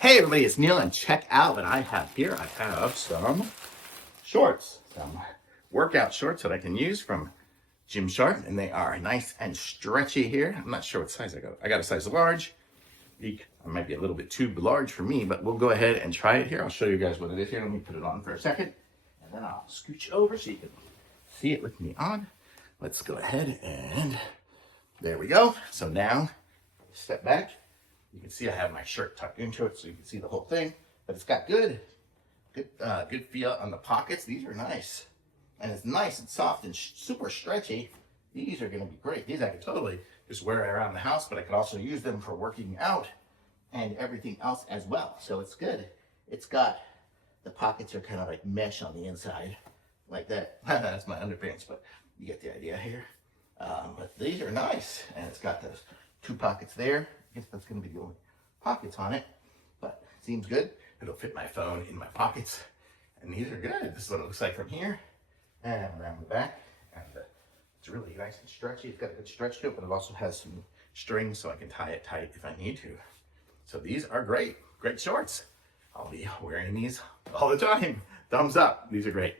Hey everybody, it's Neil, and check out what I have here. I have some shorts, some workout shorts that I can use from Gymshark, and they are nice and stretchy here. I'm not sure what size I got. I got a size large. It might be a little bit too large for me, but we'll go ahead and try it here. I'll show you guys what it is here. Let me put it on for a second, and then I'll scooch over so you can see it with me on. Let's go ahead and there we go. So now, step back. You can see I have my shirt tucked into it so you can see the whole thing, but it's got good feel on the pockets. These are nice, and it's nice and soft and super stretchy. These are gonna be great. These I could totally just wear around the house, but I could also use them for working out and everything else as well. So it's good. It's got, the pockets are kind of like mesh on the inside, like that. That's my underpants, but you get the idea here. But these are nice, and it's got those two pockets there. I guess that's going to be the only pockets on it, but it seems good. It'll fit my phone in my pockets, and these are good. This is what it looks like from here and around the back, and it's really nice and stretchy. It's got a good stretch to it, but it also has some strings so I can tie it tight if I need to. So these are great shorts. I'll be wearing these all the time. Thumbs up. These are great.